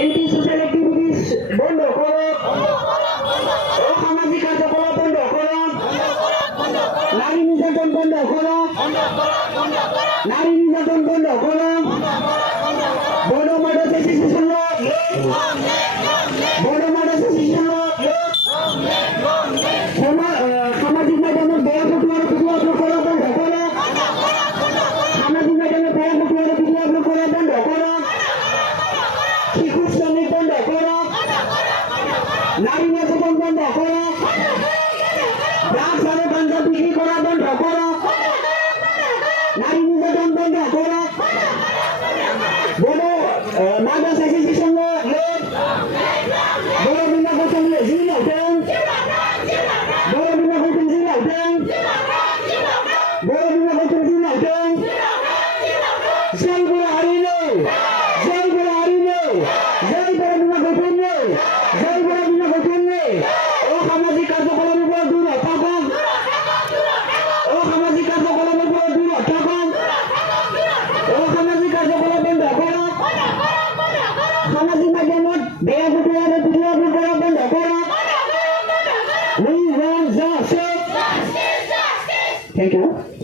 Anti social activities বন্ধ করো, অসামাজিক কার্যকলাপ বন্ধ করো, নারী নির্যাতন বন্ধ করো, নারী নির্যাতন বন্ধ করো, বড় শিশু সামাজিক মাধ্যমে বেয়া ফটোয়ার ভিডিও আপলোড করা বন্ধ করো, সামাজিক মাধ্যমে বেয়া ফটোয়ার ভিডিও আপলোড করা বন্ধ করো, শিশু শ্রমিক বন্ধ করো, নারী নির্যাতন বন্ধ করো, রাস্তায় গাঁজা বিক্রি করা বন্ধ করো, নারী নির্যাতন বন্ধ করো, বড় মাদ্রাসা শিশু সংঘ বড় বিনা গোচলে জিলাতেন বড় বিনা গোচলে জিলাতেন বড় বিনা গোচলে জিলাতেন জয় বড় হারিনে জয় বড় হারিনে জয় বড় বিনা গোচলে জয় বড় বিনা গোচলে ও সামাজিক কার্যকলাপের উপর দূর থাকুন ও সামাজিক কার্যকলাপের উপর দূর থাকুন ও সামাজিক কার্যকলাপ বন্ধ করো সামাজিক মাধ্যমত বেয়া ফটোয়ার ভিডিও আপলোড করা বন্ধ করো We want justice. Thank you.